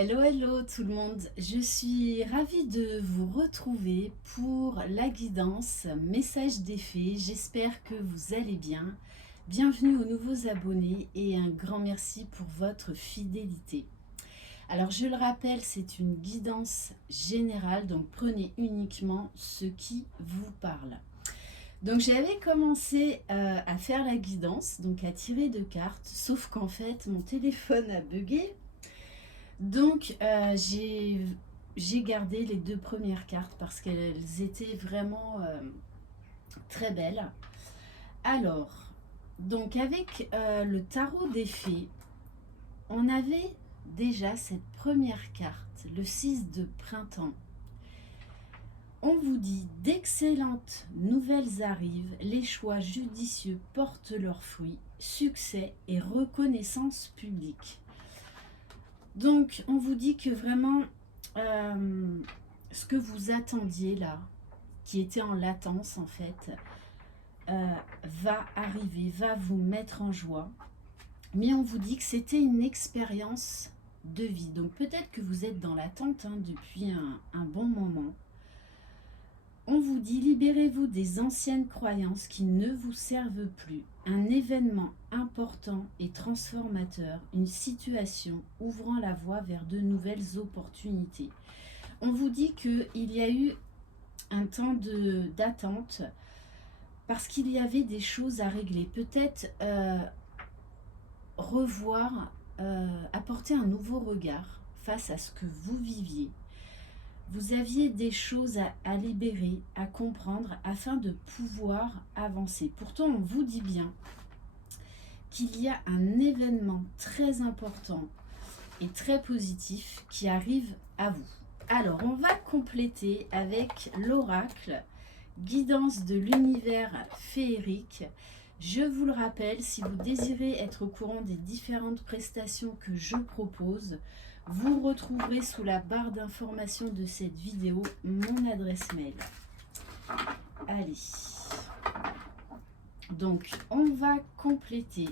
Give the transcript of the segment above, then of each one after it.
Hello, hello tout le monde. Je suis ravie de vous retrouver pour la guidance message des fées. J'espère que vous allez bien. Bienvenue aux nouveaux abonnés et un grand merci pour votre fidélité. Alors je le rappelle, c'est une guidance générale, donc prenez uniquement ce qui vous parle. Donc j'avais commencé à faire la guidance, donc à tirer de cartes, sauf qu'en fait mon téléphone a bugué. Donc j'ai gardé les deux premières cartes parce qu'elles étaient vraiment très belles. Alors, donc avec le tarot des fées, on avait déjà cette première carte, le 6 de printemps. On vous dit d'excellentes nouvelles arrivent, les choix judicieux portent leurs fruits, succès et reconnaissance publique. Donc, on vous dit que vraiment, ce que vous attendiez là, qui était en latence en fait, va arriver, va vous mettre en joie. Mais on vous dit que c'était une expérience de vie. Donc peut-être que vous êtes dans l'attente depuis un bon moment. On vous dit libérez-vous des anciennes croyances qui ne vous servent plus. Un événement important et transformateur, une situation ouvrant la voie vers de nouvelles opportunités. On vous dit qu'il y a eu un temps d'attente parce qu'il y avait des choses à régler. Peut-être revoir, apporter un nouveau regard face à ce que vous viviez. Vous aviez des choses à libérer, à comprendre afin de pouvoir avancer. Pourtant, on vous dit bien qu'il y a un événement très important et très positif qui arrive à vous. Alors, on va compléter avec l'oracle, guidance de l'univers féerique. Je vous le rappelle, si vous désirez être au courant des différentes prestations que je propose, vous retrouverez sous la barre d'information de cette vidéo mon adresse mail. Allez, donc on va compléter.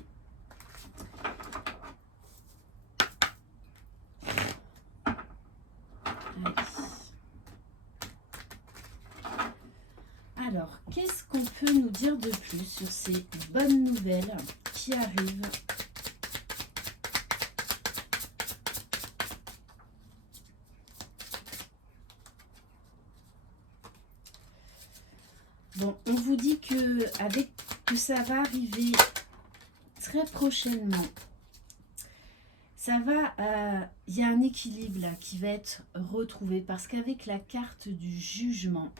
Allez. Alors, qu'est-ce qu'on peut nous dire de plus sur ces bonnes nouvelles qui arrivent ? Bon, on vous dit que ça va arriver très prochainement. Ça va, y a un équilibre là qui va être retrouvé parce qu'avec la carte du jugement,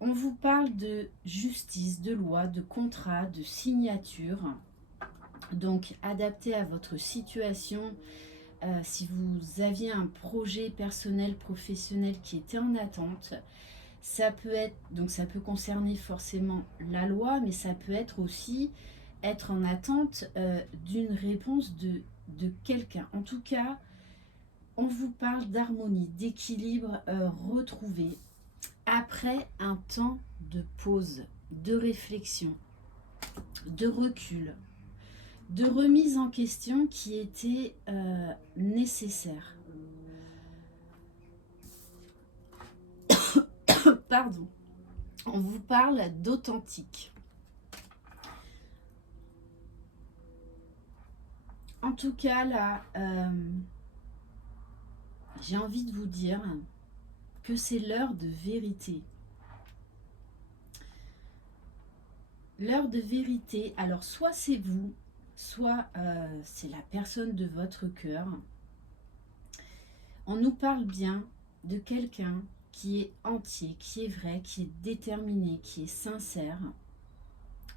on vous parle de justice, de loi, de contrat, de signature. Donc, adapté à votre situation. Si vous aviez un projet personnel, professionnel qui était en attente, ça peut être, donc ça peut concerner forcément la loi, mais ça peut être aussi être en attente d'une réponse de quelqu'un. En tout cas, on vous parle d'harmonie, d'équilibre retrouvé après un temps de pause, de réflexion, de recul, de remise en question qui était nécessaire. Pardon. On vous parle d'authentique. En tout cas, là, j'ai envie de vous dire que c'est l'heure de vérité. L'heure de vérité, alors soit c'est vous, soit c'est la personne de votre cœur. On nous parle bien de quelqu'un qui est entier, qui est vrai, qui est déterminé, qui est sincère,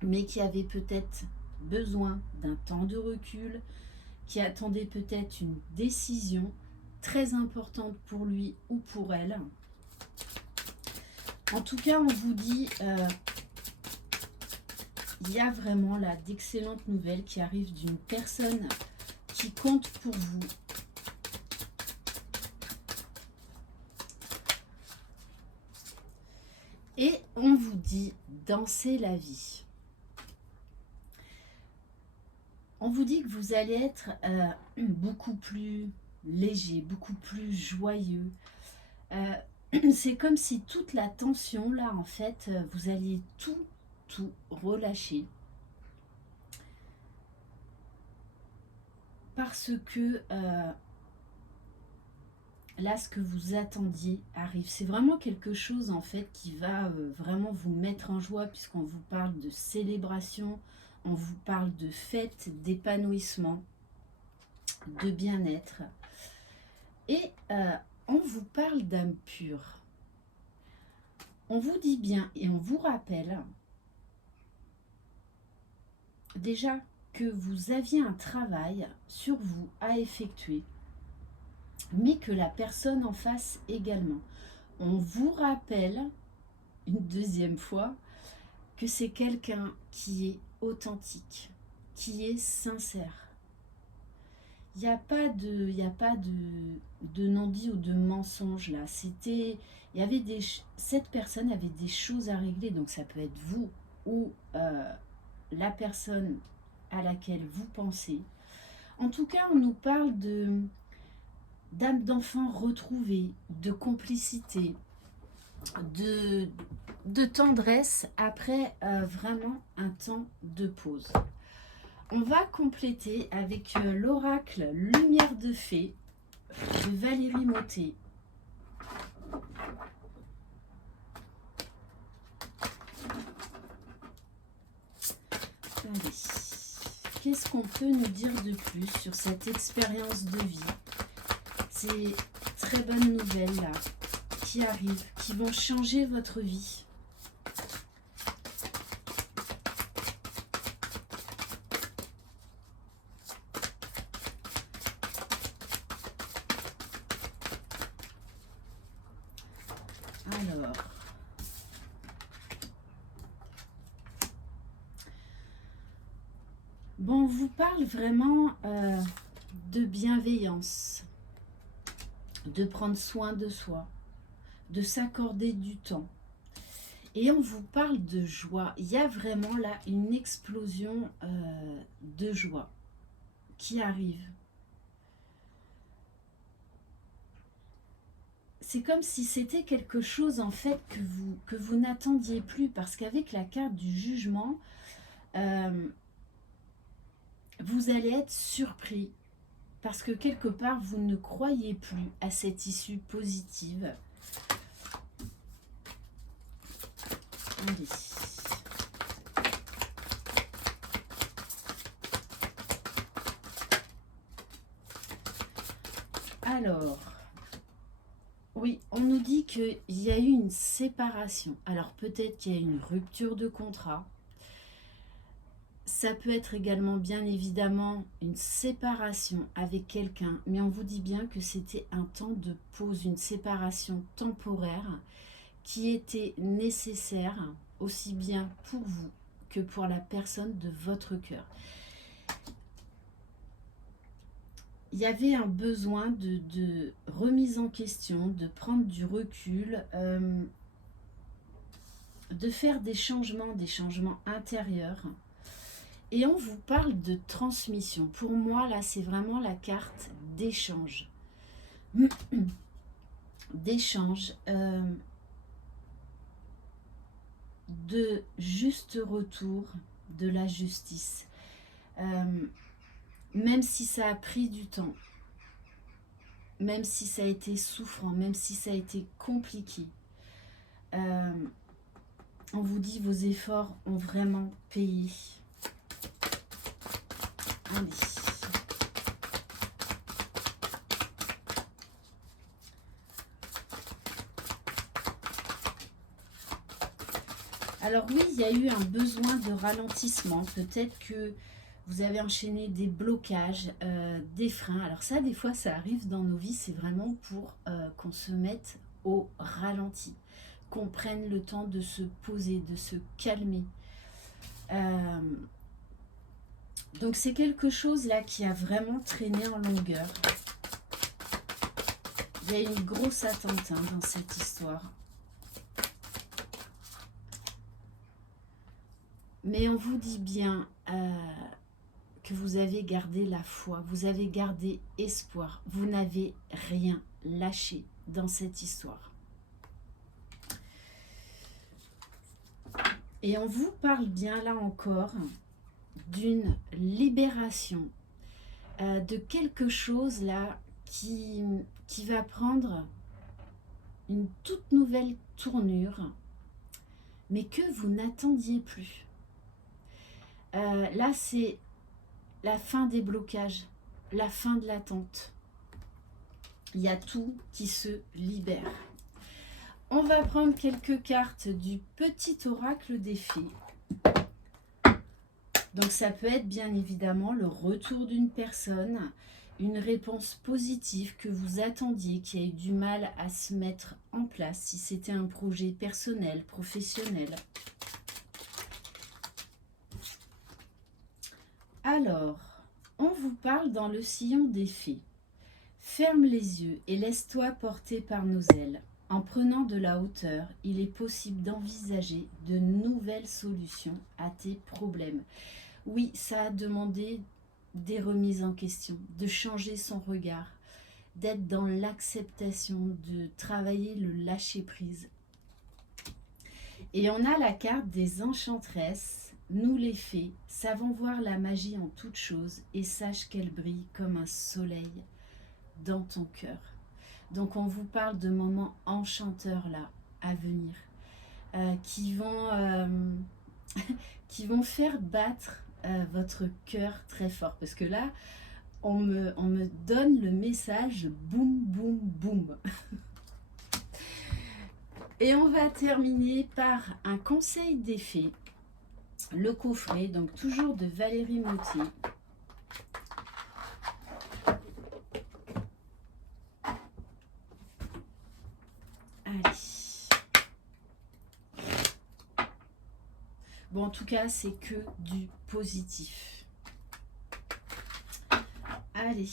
mais qui avait peut-être besoin d'un temps de recul, qui attendait peut-être une décision très importante pour lui ou pour elle. En tout cas, on vous dit, il y a vraiment là d'excellentes nouvelles qui arrivent d'une personne qui compte pour vous. Et on vous dit, dansez la vie. On vous dit que vous allez être beaucoup plus léger, beaucoup plus joyeux. C'est comme si toute la tension, là, en fait, vous alliez tout relâcher. Parce que là, ce que vous attendiez arrive. C'est vraiment quelque chose, en fait, qui va vraiment vous mettre en joie, puisqu'on vous parle de célébration, on vous parle de fête, d'épanouissement, de bien-être. Et on vous parle d'âme pure. On vous dit bien et on vous rappelle déjà que vous aviez un travail sur vous à effectuer, mais que la personne en face également. On vous rappelle une deuxième fois que c'est quelqu'un qui est authentique, qui est sincère. Il n'y a pas de non-dit ou de mensonge là. Cette personne avait des choses à régler, donc ça peut être vous ou la personne à laquelle vous pensez. En tout cas, on nous parle d'âme d'enfant retrouvée, de complicité, de tendresse après vraiment un temps de pause. On va compléter avec l'oracle Lumière de Fée de Valérie Mottet. Allez, qu'est-ce qu'on peut nous dire de plus sur cette expérience de vie? Ces très bonnes nouvelles là qui arrivent, qui vont changer votre vie. Alors, bon, on vous parle vraiment de bienveillance, de prendre soin de soi, de s'accorder du temps. Et on vous parle de joie. Il y a vraiment là une explosion de joie qui arrive. C'est comme si c'était quelque chose en fait que vous n'attendiez plus, parce qu'avec la carte du jugement, vous allez être surpris parce que quelque part vous ne croyez plus à cette issue positive. Allez. Alors, oui, on nous dit qu'il y a eu une séparation. Alors peut-être qu'il y a une rupture de contrat. Ça peut être également bien évidemment une séparation avec quelqu'un, mais on vous dit bien que c'était un temps de pause, une séparation temporaire qui était nécessaire aussi bien pour vous que pour la personne de votre cœur. Il y avait un besoin de remise en question, de prendre du recul, de faire des changements intérieurs. Et on vous parle de transmission. Pour moi, là, c'est vraiment la carte d'échange. D'échange, de juste retour de la justice. Même si ça a pris du temps, même si ça a été souffrant, même si ça a été compliqué, on vous dit vos efforts ont vraiment payé. Allez. Alors oui, il y a eu un besoin de ralentissement. Peut-être que vous avez enchaîné des blocages, des freins. Alors ça, des fois, ça arrive dans nos vies. C'est vraiment pour qu'on se mette au ralenti, qu'on prenne le temps de se poser, de se calmer. Donc c'est quelque chose là qui a vraiment traîné en longueur. Il y a une grosse attente dans cette histoire. Mais on vous dit bien que vous avez gardé la foi, vous avez gardé espoir, vous n'avez rien lâché dans cette histoire. Et on vous parle bien là encore d'une libération, de quelque chose là qui va prendre une toute nouvelle tournure, mais que vous n'attendiez plus. Là, c'est la fin des blocages, la fin de l'attente. Il y a tout qui se libère. On va prendre quelques cartes du petit oracle des fées. Donc ça peut être bien évidemment le retour d'une personne, une réponse positive que vous attendiez, qui a eu du mal à se mettre en place, si c'était un projet personnel, professionnel. Alors, on vous parle dans le sillon des fées. Ferme les yeux et laisse-toi porter par nos ailes. En prenant de la hauteur, il est possible d'envisager de nouvelles solutions à tes problèmes. Oui, ça a demandé des remises en question, de changer son regard, d'être dans l'acceptation, de travailler le lâcher-prise. Et on a la carte des enchantresses. Nous les fées savons voir la magie en toutes choses et sache qu'elle brille comme un soleil dans ton cœur. Donc on vous parle de moments enchanteurs là à venir, qui vont faire battre votre cœur très fort, parce que là on me donne le message boum boum boum. Et on va terminer par un conseil des fées, le coffret, donc toujours de Valérie Moutier. Allez. Bon, en tout cas, c'est que du positif. Allez.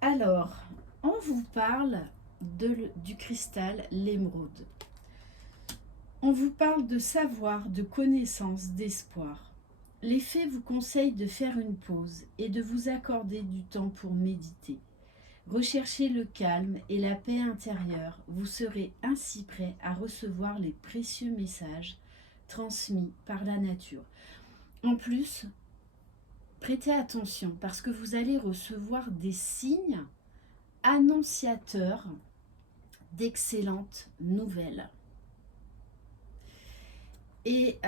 Alors, on vous parle du cristal, l'émeraude. On vous parle de savoir, de connaissance, d'espoir. Les fées vous conseillent de faire une pause et de vous accorder du temps pour méditer. Recherchez le calme et la paix intérieure. Vous serez ainsi prêt à recevoir les précieux messages transmis par la nature. En plus, prêtez attention parce que vous allez recevoir des signes annonciateurs d'excellentes nouvelles. Et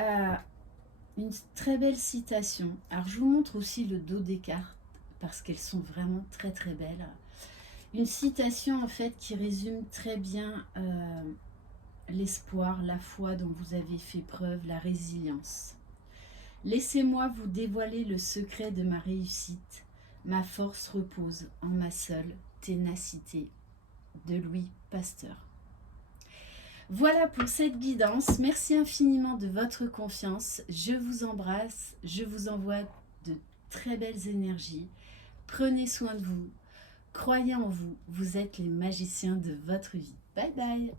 une très belle citation. Alors je vous montre aussi le dos des cartes parce qu'elles sont vraiment très très belles. Une citation en fait qui résume très bien l'espoir, la foi dont vous avez fait preuve, la résilience. Laissez-moi vous dévoiler le secret de ma réussite. Ma force repose en ma seule ténacité. De Louis Pasteur. Voilà pour cette guidance. Merci infiniment de votre confiance. Je vous embrasse. Je vous envoie de très belles énergies. Prenez soin de vous. Croyez en vous. Vous êtes les magiciens de votre vie. Bye bye.